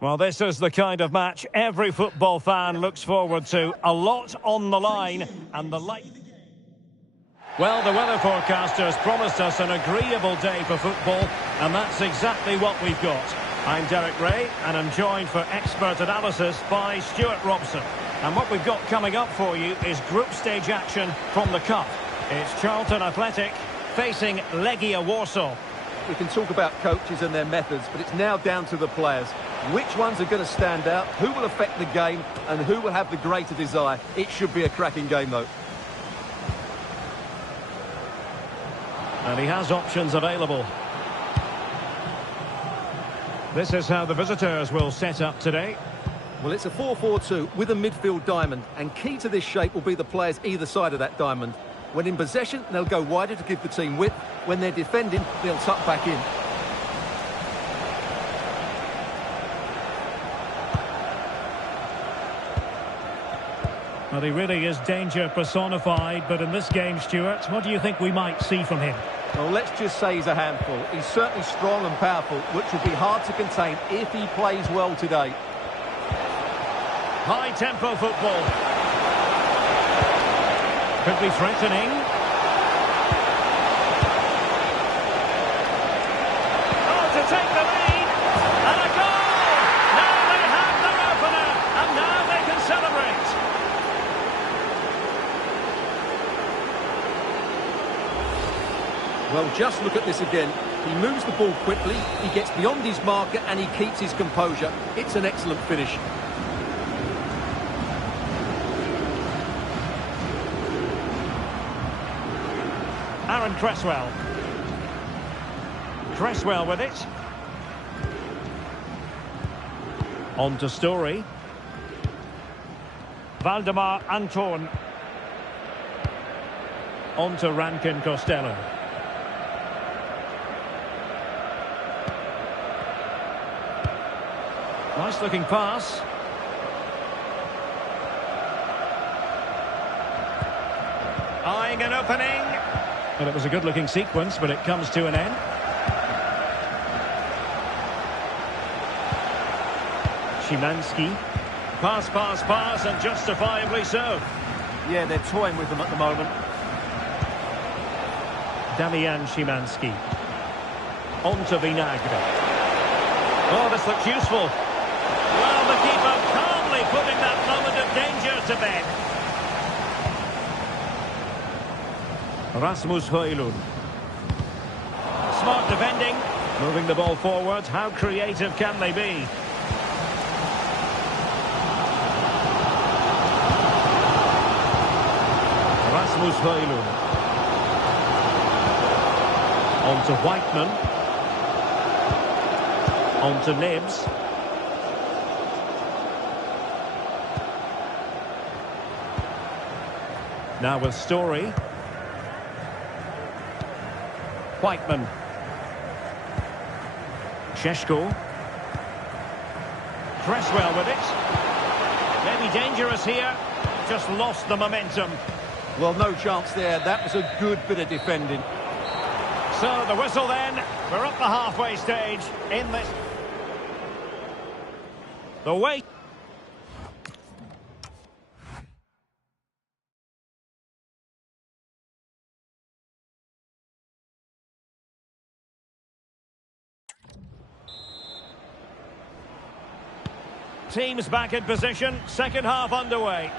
Well, this is the kind of match every football fan looks forward to. A lot on the line, and the light. Well, the weather forecasters promised us an agreeable day for football, and that's exactly what we've got. I'm Derek Ray, and I'm joined for expert analysis by Stuart Robson. And what we've got coming up for you is group stage action from the Cup. It's Charlton Athletic facing Legia Warsaw. We can talk about coaches and their methods, but it's now down to the players. Which ones are going to stand out, who will affect the game, and who will have the greater desire? It should be a cracking game, though. And he has options available. This is how the visitors will set up today. Well, it's a 4-4-2 with a midfield diamond, and key to this shape will be the players either side of that diamond. When in possession, they'll go wider to give the team width. When they're defending, they'll tuck back in. Well, he really is danger personified, but in this game, Stuart, what do you think we might see from him? Well, let's just say he's a handful. He's certainly strong and powerful, which will be hard to contain if he plays well today. High-tempo football. Could be threatening. Oh, to take the lead. And a goal! Now they have their opener, and now they can celebrate. Well, just look at this again. He moves the ball quickly, he gets beyond his marker, and he keeps his composure. It's an excellent finish. Aaron Cresswell. Cresswell with it. On to Story. Valdemar Anton. On to Rankin Costello. Nice looking pass. Eyeing an opening. Well, it was a good looking sequence, but it comes to an end. Szymanski. Pass, and justifiably so. Yeah, they're toying with them at the moment. Damian Szymanski. On to Vinagre. Oh, this looks useful. Well, the keeper calmly putting that moment of danger to bed. Rasmus Højlund. Smart defending. Moving the ball forward. How creative can they be? Rasmus Højlund. On to Whiteman. On to Nibs. Now with Story. Whiteman. Šeško. Cresswell with it. Maybe dangerous here. Just lost the momentum. Well, no chance there. That was a good bit of defending. So the whistle then. We're up the halfway stage in this. The wait. Teams back in position, second half underway.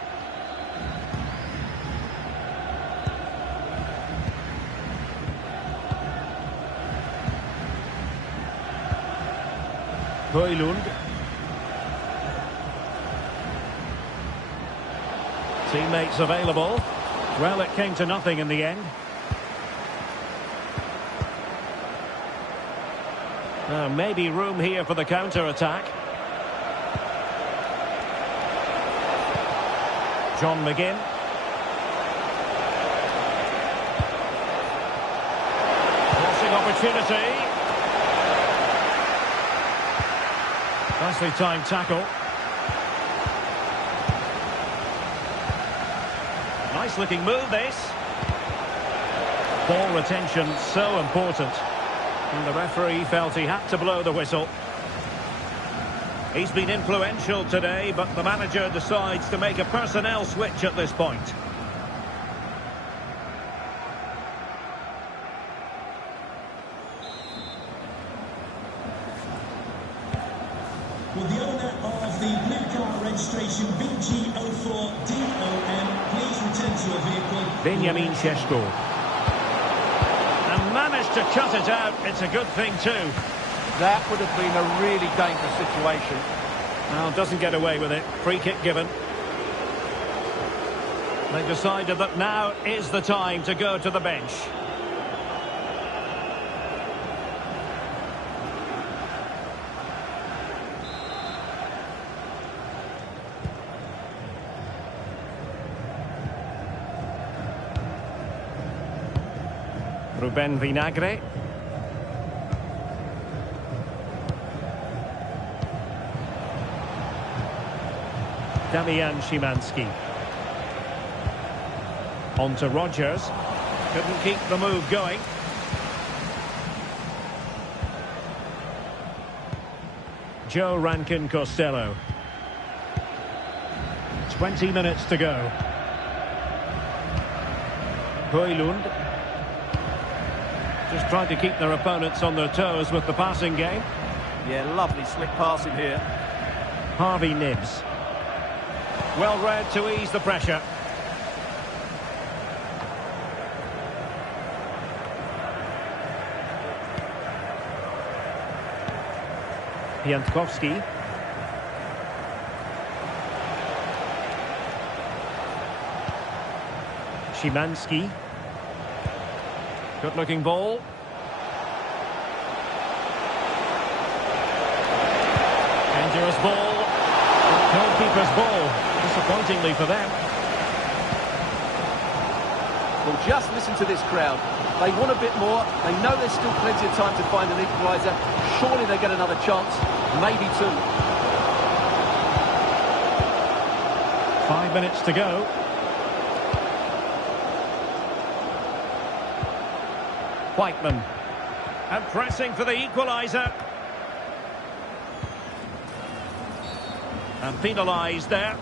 Højlund. Teammates available. Well, it came to nothing in the end. Maybe room here for the counter-attack. John McGinn. Crossing opportunity. Nicely timed tackle. Nice looking move this. Ball retention so important. And the referee felt he had to blow the whistle. He's been influential today, but the manager decides to make a personnel switch at this point. Will the owner of the blue car registration VG04DOM please return to your vehicle? Benjamin Šeško. And managed to cut it out. It's a good thing too. That would have been a really dangerous situation. Well, doesn't get away with it. Free kick given. They decided that now is the time to go to the bench. Ruben Vinagre. Damian Szymanski. On to Rodgers. Couldn't keep the move going. Joe Rankin Costello. 20 minutes to go. Højlund. Just trying to keep their opponents on their toes with the passing game. Yeah, lovely slick passing here. Harvey Nibbs. Well read to ease the pressure. Piątkowski. Szymanski. Good-looking ball. Dangerous ball. Goalkeeper's ball. Disappointingly for them. Well, just listen to this crowd. They want a bit more. They know there's still plenty of time to find an equaliser. Surely they get another chance. Maybe two. 5 minutes to go. Whiteman. And pressing for the equaliser. And penalised there.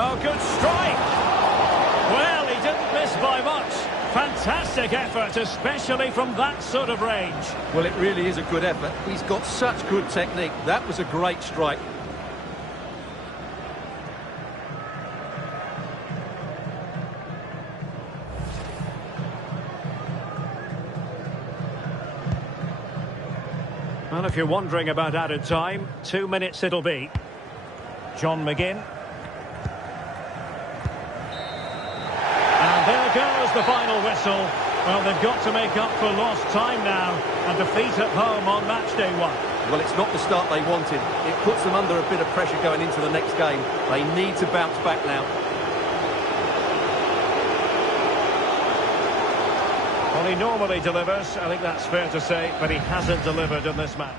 Oh, good strike. Well, he didn't miss by much. Fantastic effort, especially from that sort of range. Well, it really is a good effort. He's got such good technique. That was a great strike. Well, if you're wondering about added time, 2 minutes it'll be. John McGinn. There goes the final whistle. Well, they've got to make up for lost time now. A defeat at home on match day 1. Well, it's not the start they wanted. It puts them under a bit of pressure going into the next game. They need to bounce back now. Well, he normally delivers, I think that's fair to say, but he hasn't delivered in this match.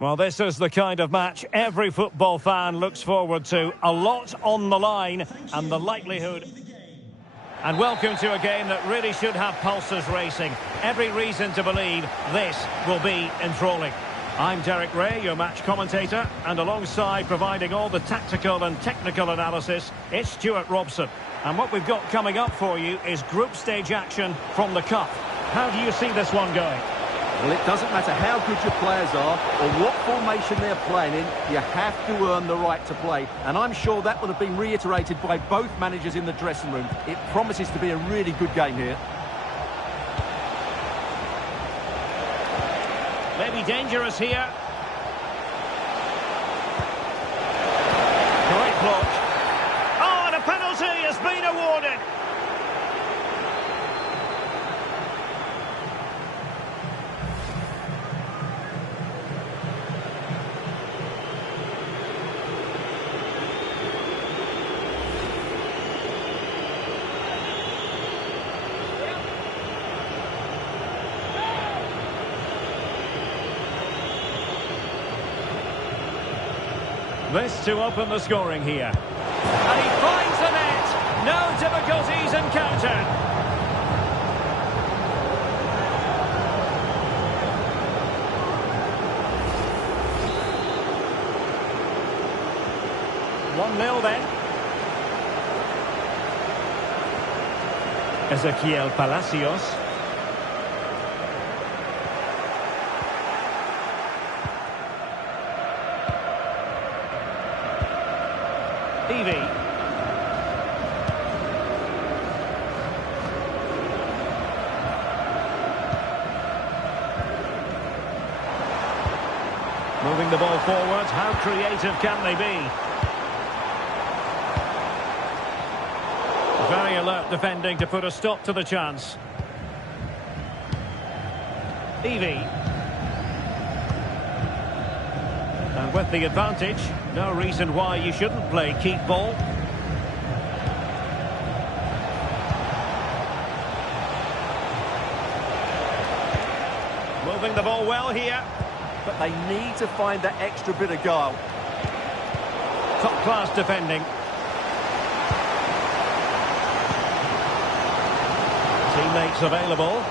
Well, this is the kind of match every football fan looks forward to. A lot on the line and the likelihood. And welcome to a game that really should have pulses racing. Every reason to believe this will be enthralling. I'm Derek Ray, your match commentator, and alongside providing all the tactical and technical analysis, it's Stuart Robson. And what we've got coming up for you is group stage action from the Cup. How do you see this one going? Well, it doesn't matter how good your players are or what formation they're playing in, you have to earn the right to play. And I'm sure that will have been reiterated by both managers in the dressing room. It promises to be a really good game here. Maybe dangerous here. Great block. Oh, and a penalty has been awarded. This to open the scoring here. And he finds the net. No difficulties encountered. One 0 then. Ezequiel Palacios. Evie. Moving the ball forward, how creative can they be? Very alert defending to put a stop to the chance. Evie. And with the advantage, no reason why you shouldn't play keep ball. Moving the ball well here. But they need to find that extra bit of guile. Top-class defending. Teammates available.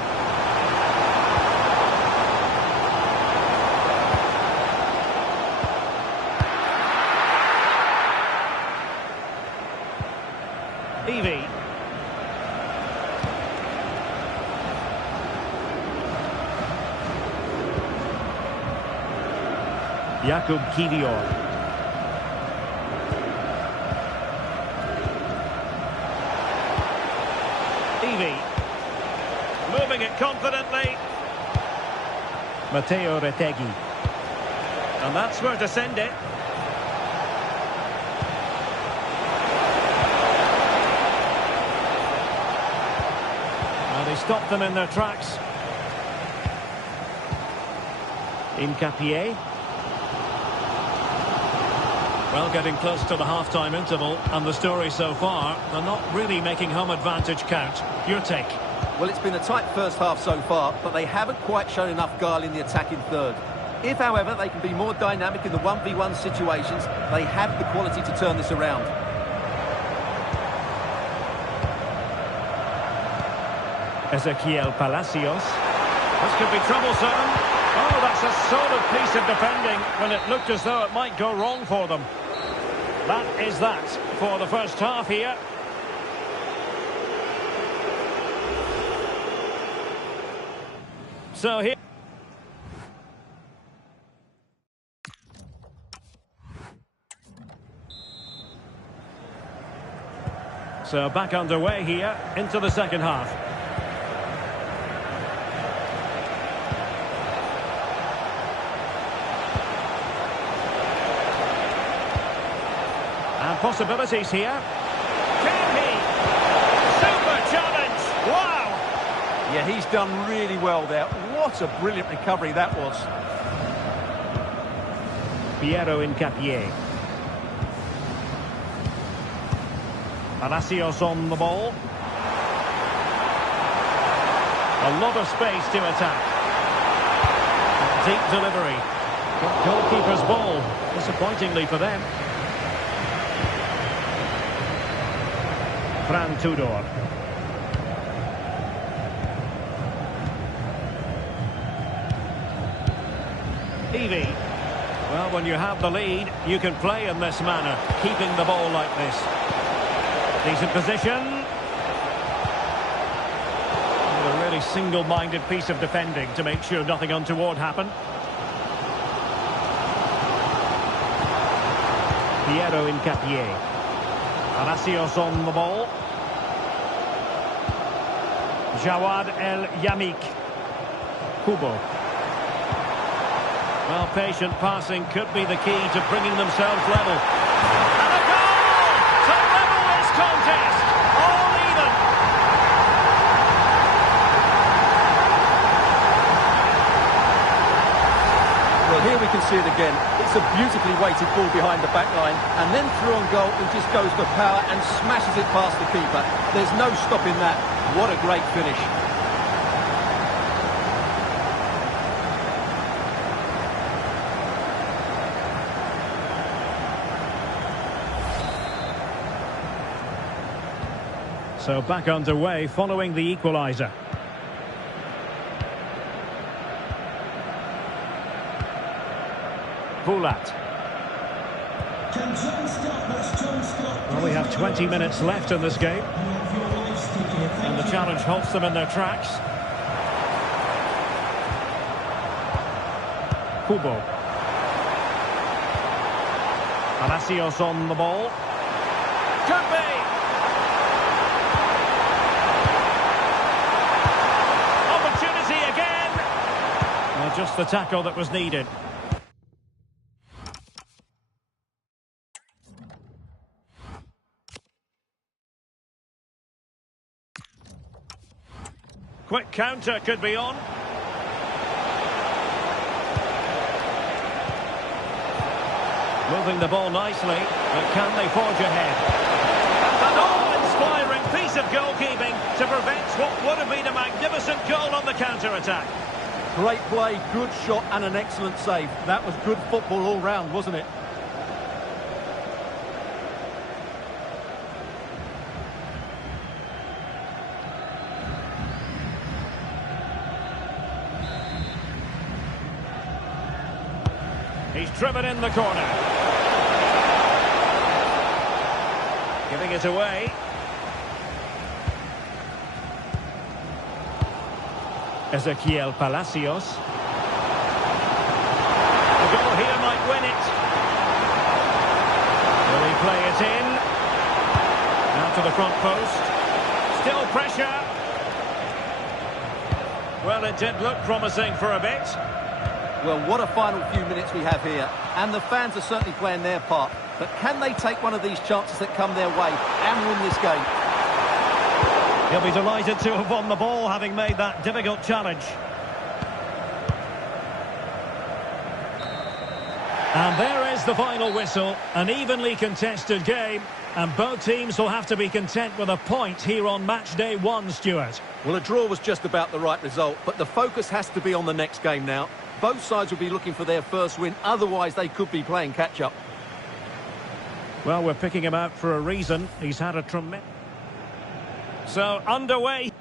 Evie. Jakub Kivior. Evie. Moving it confidently. Matteo Retegui. And that's where to send it. They stopped them in their tracks. Incapié. Well, getting close to the half-time interval, and the story so far, they're not really making home advantage count. Your take? Well, it's been a tight first half so far, but they haven't quite shown enough guile in the attacking third. If, however, they can be more dynamic in the 1v1 situations, they have the quality to turn this around. Ezequiel Palacios. This could be troublesome. Oh, that's a solid piece of defending when it looked as though it might go wrong for them. That is that for the first half here. So here... So back underway here into the second half. And possibilities here. Can he? Super challenge! Wow! Yeah, he's done really well there. What a brilliant recovery that was. Piero Incapié. Palacios on the ball. A lot of space to attack. Deep delivery. Goalkeeper's ball, disappointingly for them. Fran Tudor. Evie. Well, when you have the lead, you can play in this manner, keeping the ball like this. Decent position. A really single-minded piece of defending to make sure nothing untoward happened. Piero Incapié. Palacios on the ball. Jawad El Yamik. Kubo. Well, patient passing could be the key to bringing themselves level. And a goal to level this contest. All even. Well, here we can see it again. It's a beautifully weighted ball behind the back line, and then through on goal, he just goes for power and smashes it past the keeper. There's no stopping that. What a great finish. So back underway following the equaliser. Poulat. Can John Scott, that's John Scott. Well, we have 20 minutes left in this game. And the challenge halts them in their tracks. Kubo. Palacios on the ball. Could be. Opportunity again. Well, just the tackle that was needed. Quick counter could be on. Moving the ball nicely, but can they forge ahead? An awe-inspiring piece of goalkeeping to prevent what would have been a magnificent goal on the counter-attack. Great play, good shot and an excellent save. That was good football all round, wasn't it? He's driven in the corner. Giving it away. Ezequiel Palacios. The goal here might win it. Will he play it in? Now to the front post. Still pressure. Well, it did look promising for a bit. Well, what a final few minutes we have here. And the fans are certainly playing their part. But can they take one of these chances that come their way and win this game? He'll be delighted to have won the ball, having made that difficult challenge. And there is the final whistle. An evenly contested game. And both teams will have to be content with a point here on match day 1, Stuart. Well, a draw was just about the right result. But the focus has to be on the next game now. Both sides will be looking for their first win, otherwise they could be playing catch-up. Well, we're picking him out for a reason. He's had a tremendous... So, underway.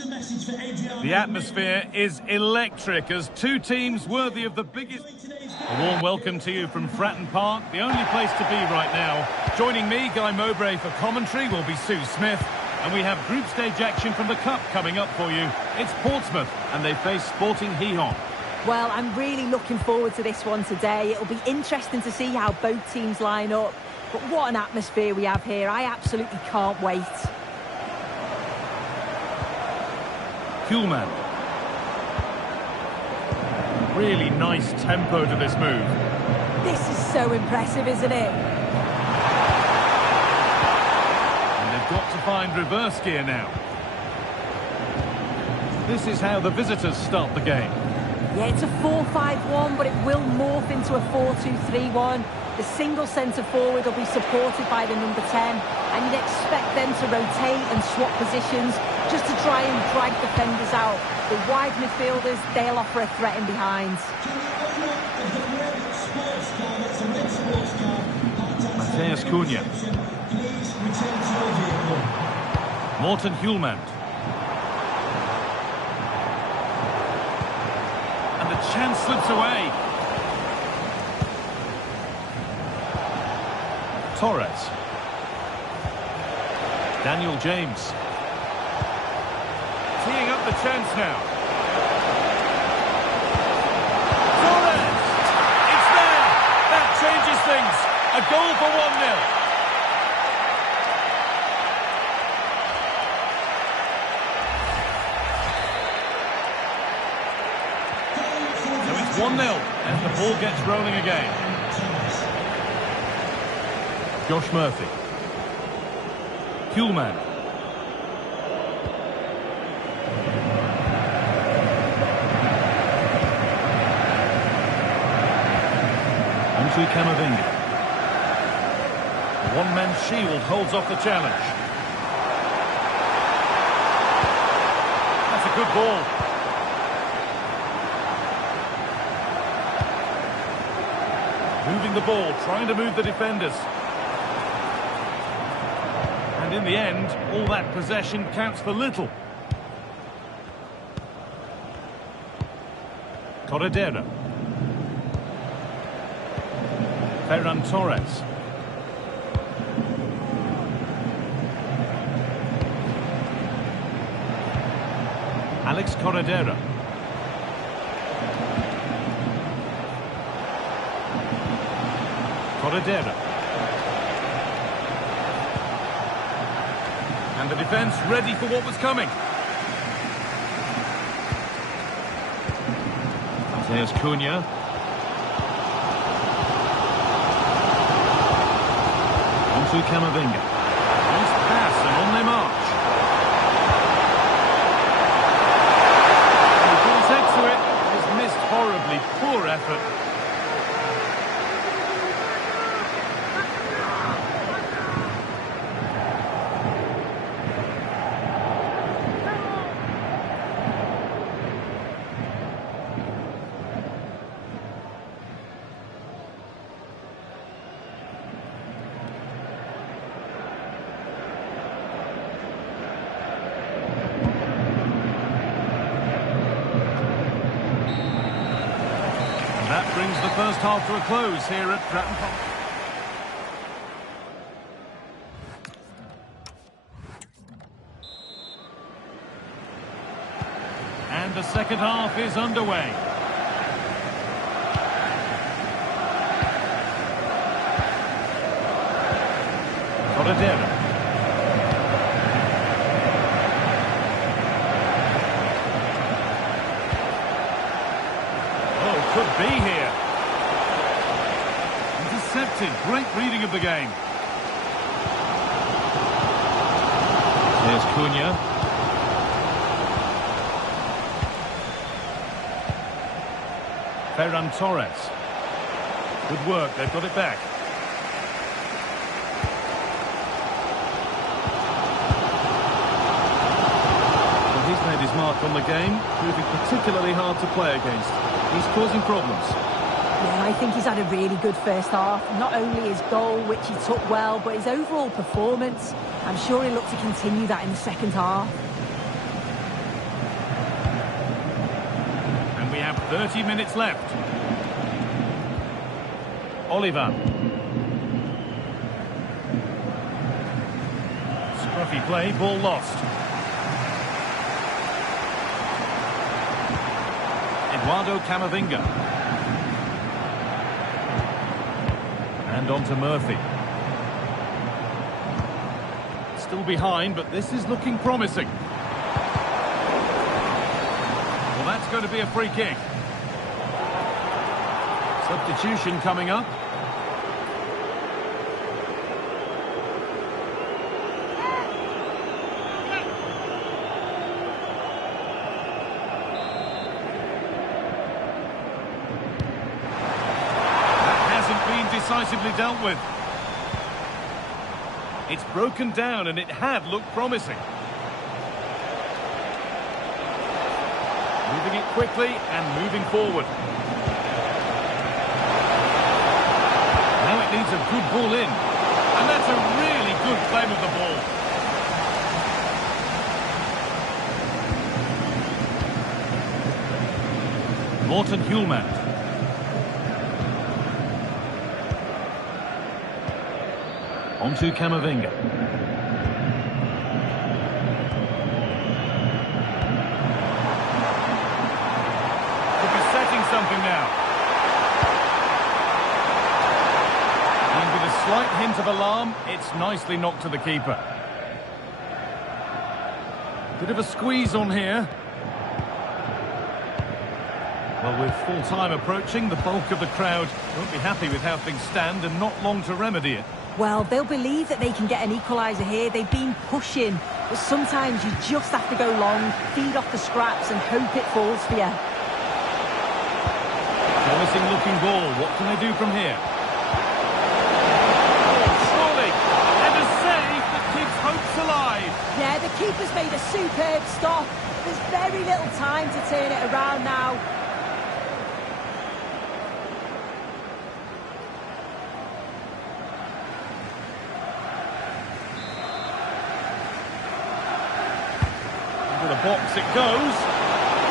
a message for Adrian. The atmosphere is electric as two teams worthy of the biggest... A warm welcome to you from Fratton Park, the only place to be right now. Joining me, Guy Mowbray, for commentary will be Sue Smith. And we have group stage action from the Cup coming up for you. It's Portsmouth, and they face Sporting Gijón. Well, I'm really looking forward to this one today. It'll be interesting to see how both teams line up. But what an atmosphere we have here. I absolutely can't wait. Kuhlmann. Really nice tempo to this move. This is so impressive, isn't it? And they've got to find reverse gear now. This is how the visitors start the game. Yeah, it's a 4-5-1, but it will morph into a 4-2-3-1. The single centre forward will be supported by the number 10, and you'd expect them to rotate and swap positions just to try and drag defenders out. The wide midfielders, they'll offer a threat in behind. Matheus Cunha. Morten Hjulmand. And the chance slips away. Torres. Daniel James. Teeing up the chance now. Torres! It's there! That changes things. A goal for 1-0. So it's 1-0 as the ball gets rolling again. Josh Murphy. Kuhlmann. Onto Camavinga. The one-man shield holds off the challenge. That's a good ball. Moving the ball, trying to move the defenders. And in the end, all that possession counts for little. Corredera. Ferran Torres. Alex Corredera. Corredera. And the defence ready for what was coming. Matheus Cunha. Onto Camavinga. Nice pass and on they march. He couldn't take to it. He's missed horribly. Poor effort. That brings the first half to a close here at Fratton Park. And the second half is underway. Corredera. Could be here. Intercepted. Great reading of the game. There's Cunha. Ferran Torres. Good work. They've got it back. Well, he's made his mark on the game, proving particularly hard to play against. He's causing problems. Yeah, I think he's had a really good first half. Not only his goal, which he took well, but his overall performance. I'm sure he'll look to continue that in the second half. 30 minutes left. Oliver. Scruffy play, ball lost. Eduardo Camavinga. And on to Murphy. Still behind, but this is looking promising. Well, that's going to be a free kick. Substitution coming up. Decisively dealt with. It's broken down and it had looked promising. Moving it quickly and moving forward. Now it needs a good ball in. And that's a really good claim of the ball. Morten Hjulmand. On to Camavinga. Could be setting something now. And with a slight hint of alarm, it's nicely knocked to the keeper. Bit of a squeeze on here. Well, with full time approaching, the bulk of the crowd won't be happy with how things stand and not long to remedy it. Well, they'll believe that they can get an equaliser here. They've been pushing, but sometimes you just have to go long, feed off the scraps and hope it falls for you. Promising looking ball. What can they do from here? Surely, and a save that keeps hopes alive. Yeah, the keeper's made a superb stop. There's very little time to turn it around now. The box it goes.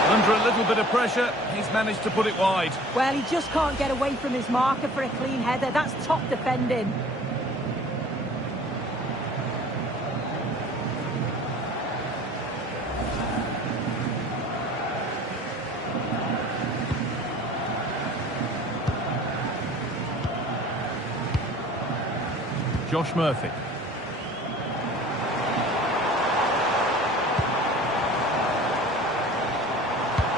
Under a little bit of pressure, he's managed to put it wide. Well, he just can't get away from his marker for a clean header. That's top defending. Josh Murphy.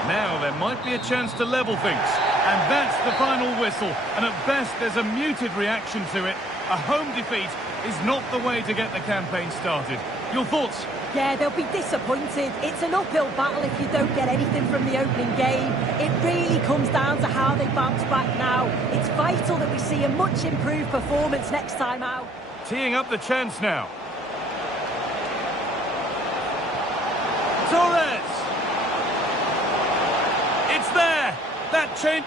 Now there might be a chance to level things. And that's the final whistle. And at best, there's a muted reaction to it. A home defeat is not the way to get the campaign started. Your thoughts? Yeah, they'll be disappointed. It's an uphill battle if you don't get anything from the opening game. It really comes down to how they bounce back now. It's vital that we see a much improved performance next time out. Teeing up the chance now. Torres! It's there! That change...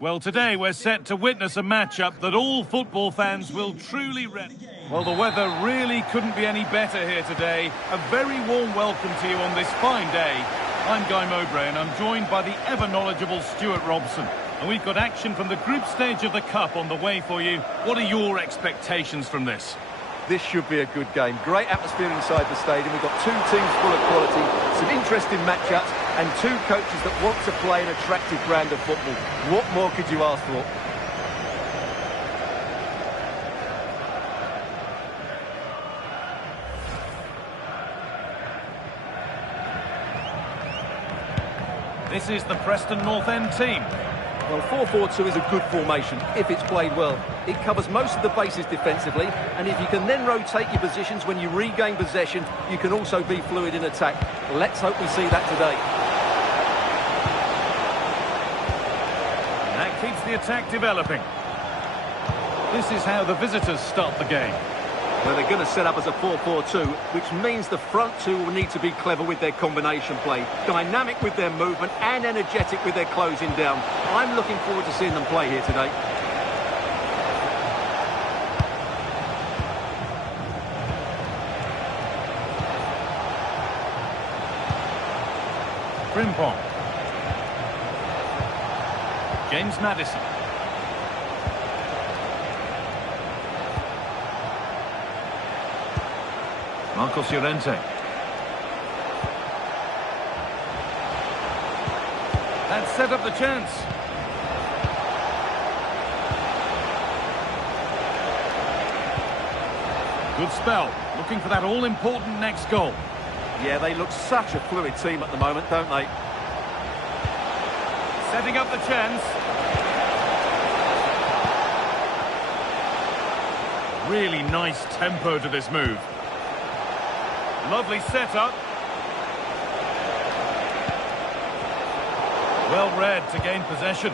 Well, today we're set to witness a matchup that all football fans will truly Well, the weather really couldn't be any better here today. A very warm welcome to you on this fine day. I'm Guy Mowbray and I'm joined by the ever-knowledgeable Stuart Robson. And we've got action from the group stage of the Cup on the way for you. What are your expectations from this? This should be a good game. Great atmosphere inside the stadium. We've got two teams full of quality, some interesting matchups, and two coaches that want to play an attractive brand of football. What more could you ask for? This is the Preston North End team. Well, 4-4-2 is a good formation if it's played well. It covers most of the bases defensively, and if you can then rotate your positions when you regain possession, you can also be fluid in attack. Let's hope we see that today. And that keeps the attack developing. This is how the visitors start the game. Well, they're going to set up as a 4-4-2, which means the front two will need to be clever with their combination play, dynamic with their movement and energetic with their closing down. I'm looking forward to seeing them play here today. Frimpong. James Maddison. Marcos Llorente. That set up the chance. Good spell. Looking for that all-important next goal. Yeah, they look such a fluid team at the moment, don't they? Setting up the chance. Really nice tempo to this move. Lovely setup. Well read to gain possession.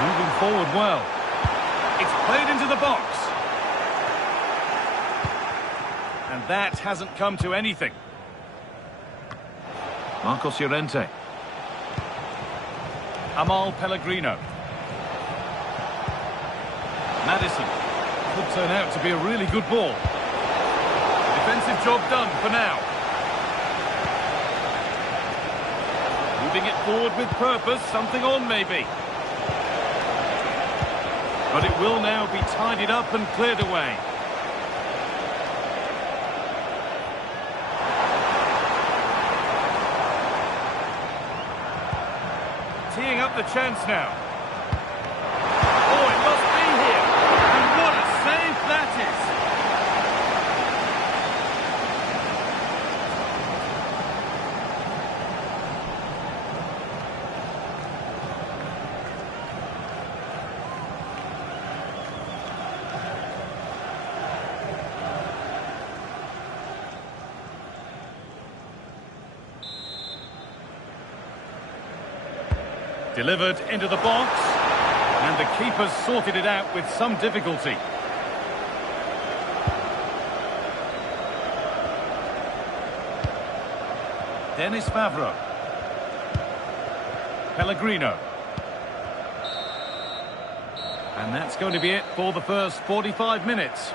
Moving forward well. It's played into the box. And that hasn't come to anything. Marcos Llorente. Amal Pellegrino. Maddison. Could turn out to be a really good ball. Defensive job done for now. Moving it forward with purpose, something on maybe. But it will now be tidied up and cleared away. Teeing up the chance now. Oh, it must be here. And what a save that is. Delivered into the box, and the keeper's sorted it out with some difficulty. Dennis Favreau. Pellegrino. And that's going to be it for the first 45 minutes.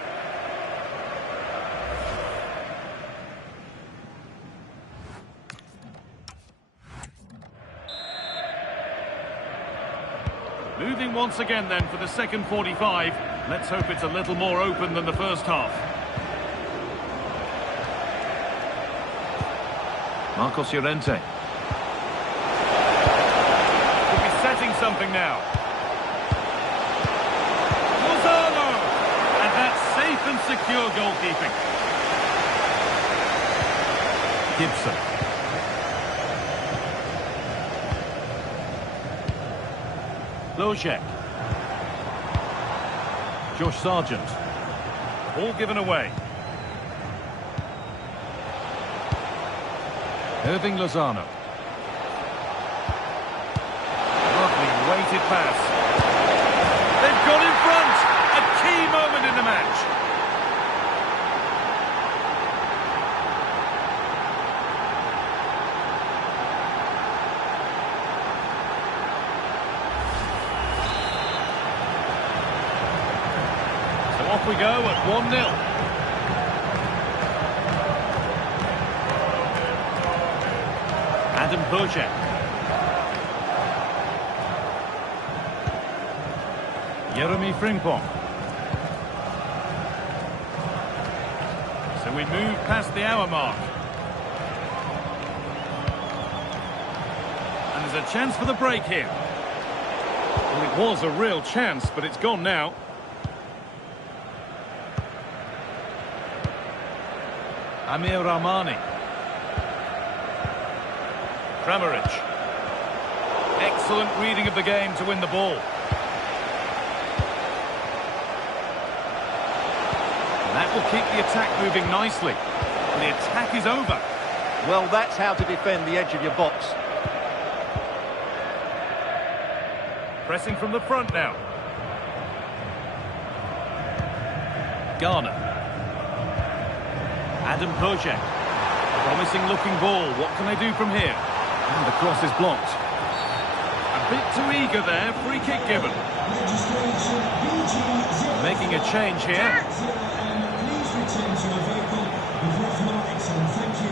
Moving once again then for the second 45. Let's hope it's a little more open than the first half. Marcos Llorente. Could be setting something now. Lozano! And that's safe and secure goalkeeping. Gibson. Lojek. Josh Sargent. All given away. Irving Lozano. Lovely weighted pass. They've got in front. A key moment in the match. off we go at 1-0. Adam Bojek. Jeremy Frimpong. So we move past the hour mark. And there's a chance for the break here. Well, it was a real chance, but it's gone now. Amir Rahmani. Kramaric. Excellent reading of the game to win the ball. And that will keep the attack moving nicely. And the attack is over. Well, that's how to defend the edge of your box. Pressing from the front now. Garner. Adam Bojek. Promising looking ball. What can they do from here? And the cross is blocked. A bit too eager there. Free kick given. Making a change here. Please return to your vehicle. You've left marks, and thank you.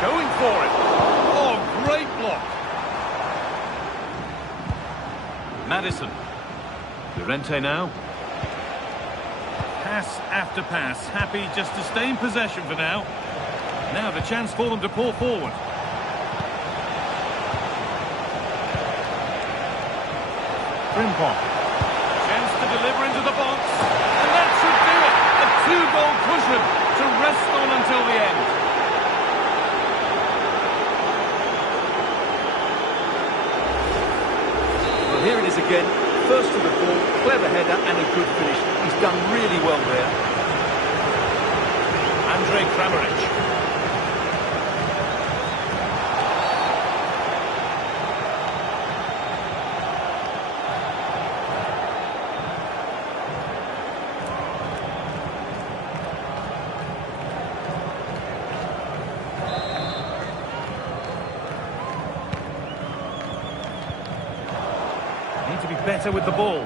Going for it. Oh, great block. Maddison. Llorente now. Pass after pass. Happy just to stay in possession for now. Now the chance for them to pull forward. Frimpong. Chance to deliver into the box. And that should do it. A two-goal cushion to rest on until the end. Well, here it is again. First to the ball, clever header and a good finish. He's done really well there. Andrej Kramaric. Need to be better with the ball.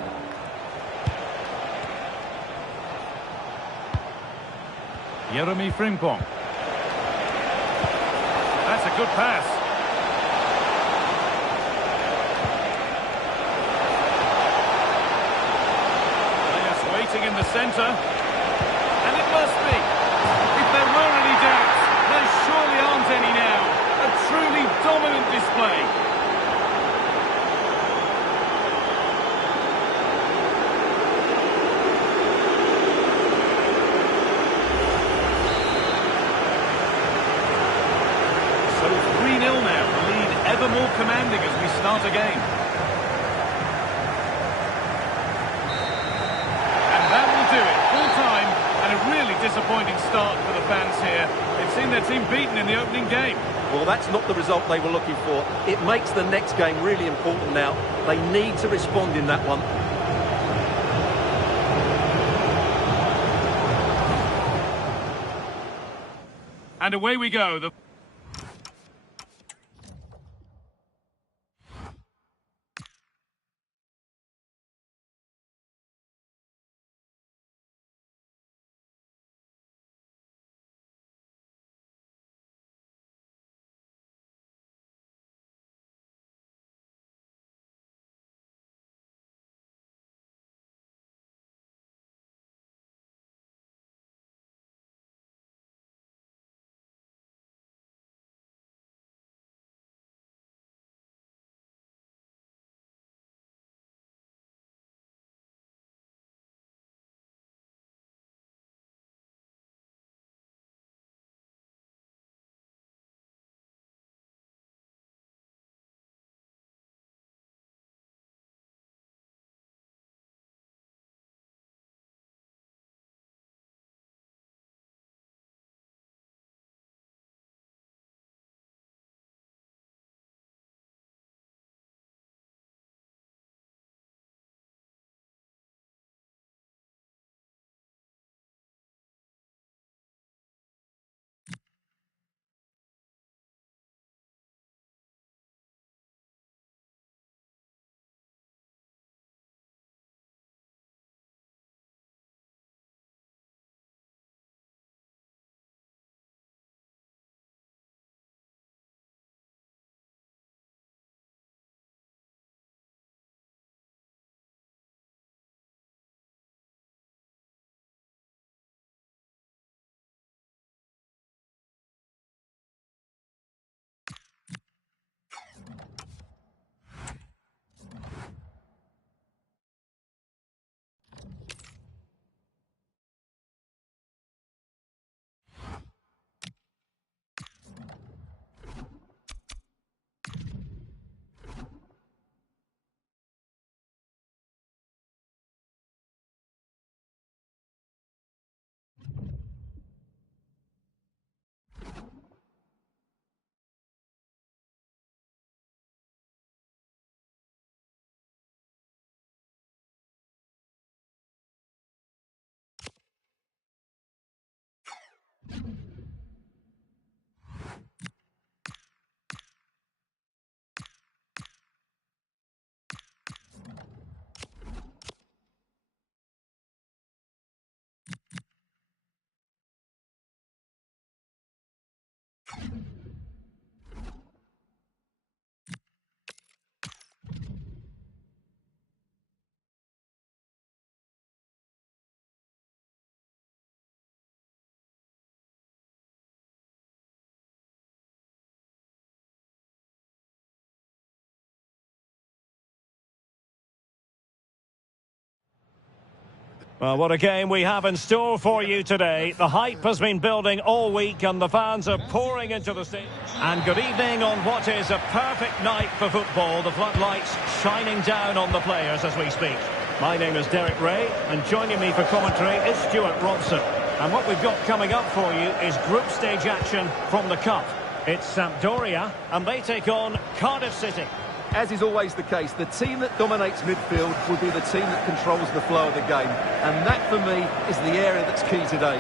Jeremy Frimpong. That's a good pass. Players waiting in the centre. And it must be. If there were any doubts, there surely aren't any now. A truly dominant display. So it's 3-0 now, the lead ever more commanding as we start again. And that will do it, full time, and a really disappointing start for the fans here. They've seen their team beaten in the opening game. Well, that's not the result they were looking for. It makes the next game really important now. They need to respond in that one. And away we go. Well, what a game we have in store for you today. The hype has been building all week and the fans are pouring into the stadium. And good evening on what is a perfect night for football. The floodlights shining down on the players as we speak. My name is Derek Ray and joining me for commentary is Stuart Robson. And what we've got coming up for you is group stage action from the Cup. It's Sampdoria and they take on Cardiff City. As is always the case, the team that dominates midfield will be the team that controls the flow of the game. And that, for me, is the area that's key today.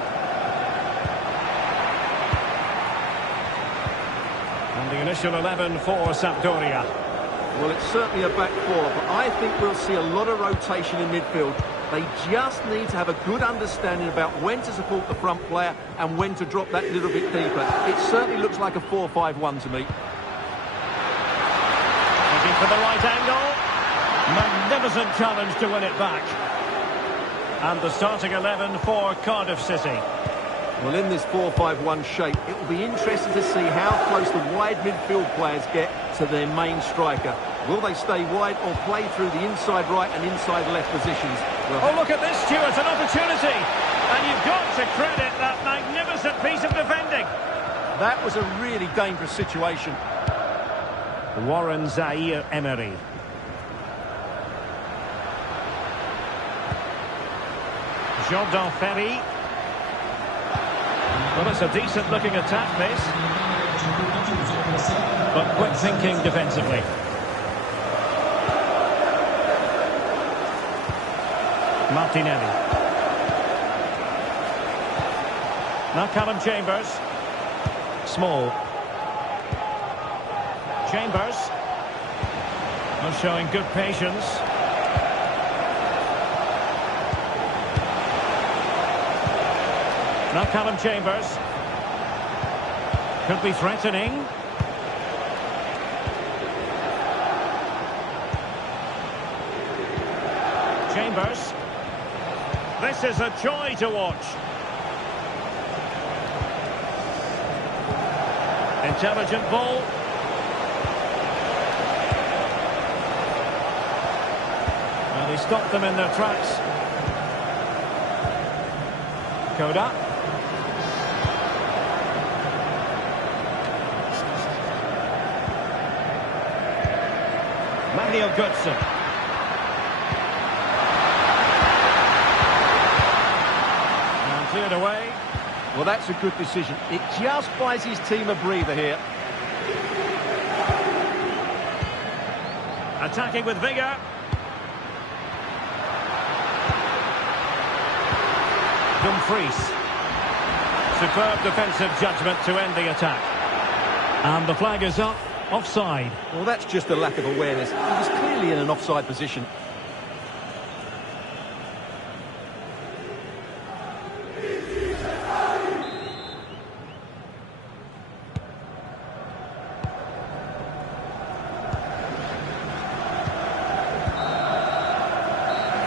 And the initial 11 for Sampdoria. Well, it's certainly a back four, but I think we'll see a lot of rotation in midfield. They just need to have a good understanding about when to support the front player and when to drop that little bit deeper. It certainly looks like a 4-5-1 to me. For the right angle. Magnificent challenge to win it back. And the starting 11 for Cardiff City. Well, in this 4-5-1 shape, it will be interesting to see how close the wide midfield players get to their main striker. Will they stay wide or play through the inside right and inside left positions? Well, oh, look at this, Stuart, an opportunity. And you've got to credit that magnificent piece of defending. That was a really dangerous situation. Warren Zaire-Emery. Jordan Ferry. Well, it's a decent-looking attack, this. But quick thinking defensively. Martinelli. Now Callum Chambers. Small. Chambers. Well, showing good patience. Now Callum Chambers. Could be threatening. Chambers. This is a joy to watch. Intelligent ball. Well, he stopped them in their tracks. Koda. Manuel Götze. And cleared away. Well, that's a good decision. It just buys his team a breather here. Attacking with vigour. Dumfries. Superb defensive judgment to end the attack. And the flag is up. Offside. Well, that's just a lack of awareness. He was clearly in an offside position.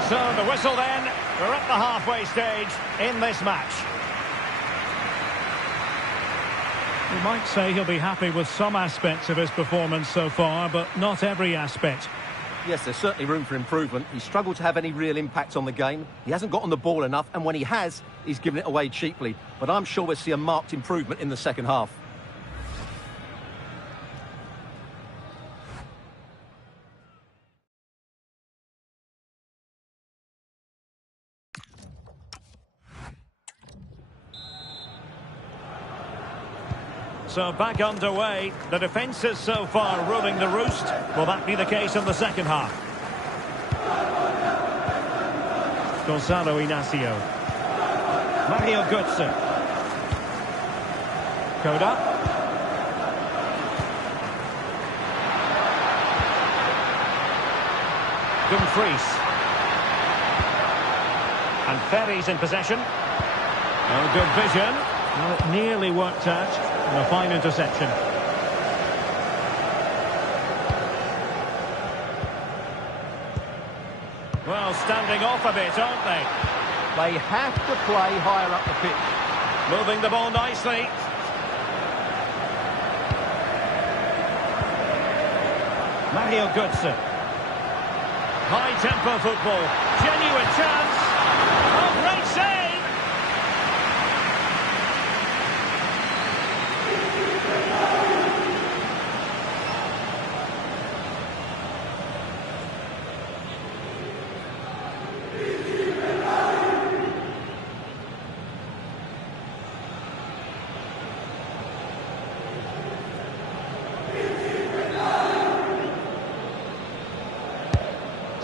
So the whistle then. We're at the halfway stage in this match. You might say he'll be happy with some aspects of his performance so far, but not every aspect. Yes, there's certainly room for improvement. He struggled to have any real impact on the game. He hasn't got on the ball enough, and when he has, he's given it away cheaply. But I'm sure we'll see a marked improvement in the second half. So back underway. The defences so far ruling the roost. Will that be the case in the second half? Gonzalo Inacio. Mario Götze. Koda. Dumfries. And Ferry's in possession. Oh, good vision. Well, it nearly worked out. And a fine interception. Well, standing off a bit, aren't they? They have to play higher up the pitch. Moving the ball nicely. Mario Götze. High-tempo football. Genuine chance. Oh, great save!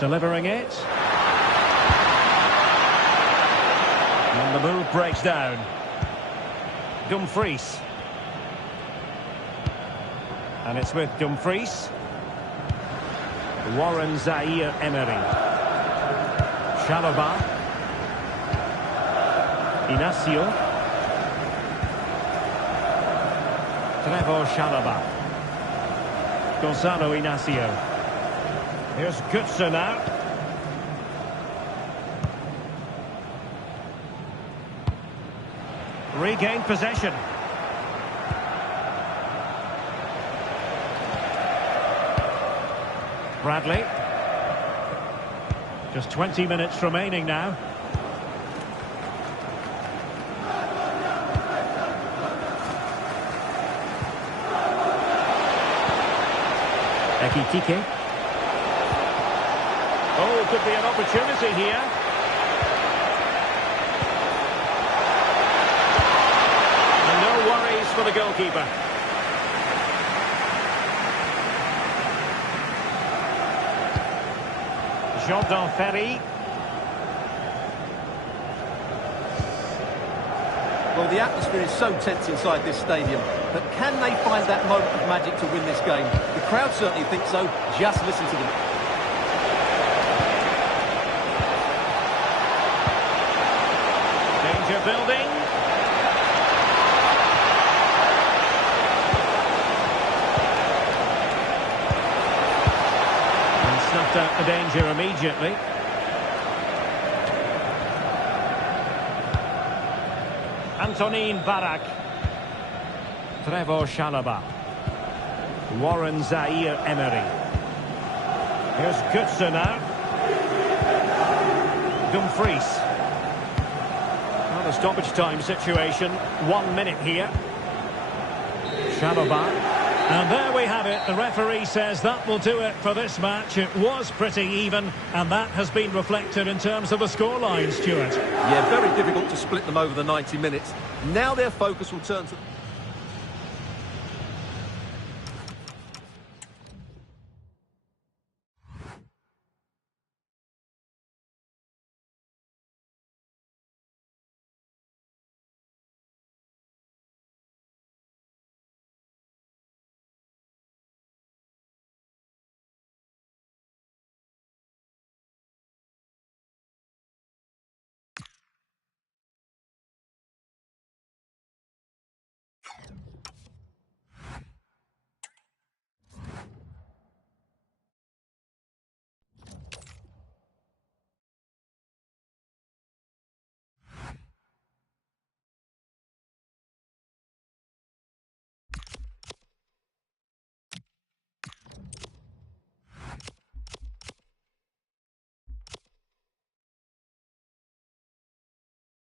Delivering it. And the move breaks down. Dumfries. And it's with Dumfries. Warren Zaire-Emery. Chalobah. Inacio. Trevor Chalobah. Gonzalo Inacio. Here's Götze now. Regained possession. Bradley. Just 20 minutes remaining now. Ekitike. Oh, could be an opportunity here. And no worries for the goalkeeper. Jordan Ferry. Well, the atmosphere is so tense inside this stadium, but can they find that moment of magic to win this game? The crowd certainly think so. Just listen to them. Danger building. And snuffed out the danger immediately. Antonin Barak. Trevor Chalobah. Warren Zaire-Emery. Here's Götze now. Dumfries. Well, the stoppage time situation. 1 minute here. Chalobah. And there we have it. The referee says that will do it for this match. It was pretty even, and that has been reflected in terms of the scoreline, Stuart. Yeah, very difficult to split them over the 90 minutes. Now their focus will turn to...